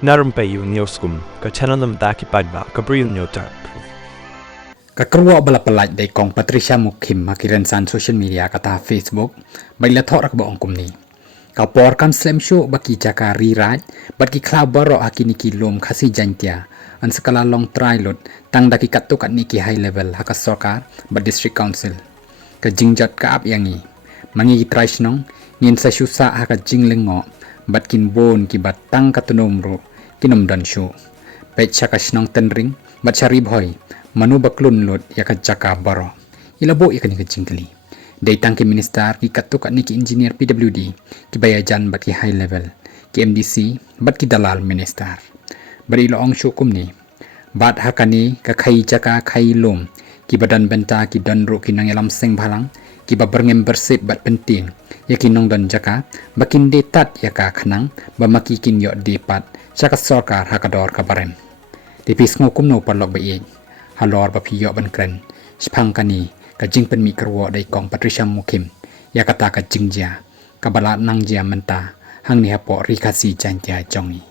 narum payu nioskum ka chananam daki padba ka bril nyotar. Kakerwa bala pelaj dari kong Patricia Mukim makiran san social media kata Facebook baila thok rak ba ongkum ni. Kau porkan slam show baki jaka riraj baki klau baro akini kilom khasi jantia an sekala long trial tang daki katuk at niki high level haka sorkar ba district council ka jingjat ka ap yangi mangi trish nong ngin sa shusa haka jinglengo bat kin bon ki bat tang katunom ro kinom dan show pet chaka shnong tenring bat chari bhoi manu baklun lot yaka jaka baro ilabo ikani ka jingli Daitang ke minister ki katuk ni ki engineer PWD ki bayajan bat ki high level ki MDC bat ki dalal minister bari lo ong syukum ni bat hakani ka khai jaka khai lom ki badan benta ki danro ki nang yalam seng bhalang ki ba berngem bersip bat penting ya ki nong dan jaka bakin detat ya ka khanang ba maki kin yo depat jaka sarkar hakador ka barem tipis ngokum no parlok ba ye halor ba piyo ban kren spang kani ka jing pen mi kerwo dai kong Patricia Mukim ya kata ka jingjia ka bala nang jia menta hang ni hapo rikasi jantia jongi